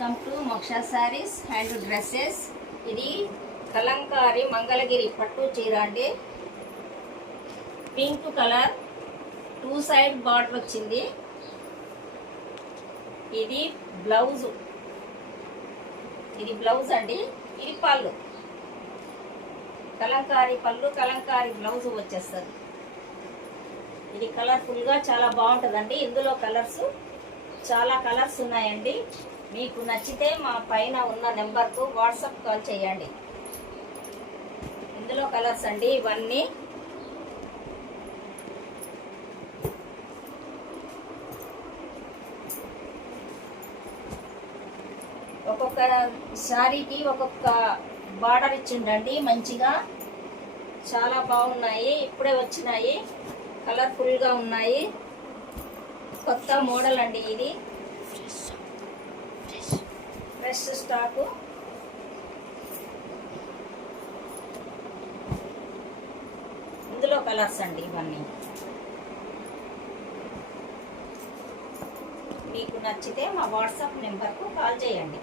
Welcome to మోక్ష saris and dresses. ఇది కలంకారీ మంగళగిరి పట్టు చీర అండి. పింక్ కలర్ 2 సైడ్ బార్డర్ వచ్చింది. ఇది బ్లౌజ్ అండి. ఇది పళ్ళు, కలంకారీ పళ్ళు, కలంకారీ బ్లౌజ్ వచ్చేస్తుంది. ఇది కలర్ఫుల్గా చాలా బాగుంటుందండి. ఇందులో చాలా కలర్స్ ఉన్నాయండి. మీకు నచ్చితే మా పైన ఉన్న నెంబర్కు వాట్సాప్ కాల్ చేయండి. ఇందులో కలర్స్ అండి ఇవన్నీ. ఒక్కొక్క శారీకి ఒక్కొక్క బార్డర్ ఇచ్చిండండి. మంచిగా చాలా బాగున్నాయి. ఇప్పుడే వచ్చినాయి, కలర్ఫుల్గా ఉన్నాయి. కొత్త మోడల్ అండి. ఇది ఫ్రెష్ స్టాకు. ఇందులో కలర్స్ అండి ఇవన్నీ. మీకు నచ్చితే మా వాట్సాప్ నెంబర్కు కాల్ చేయండి.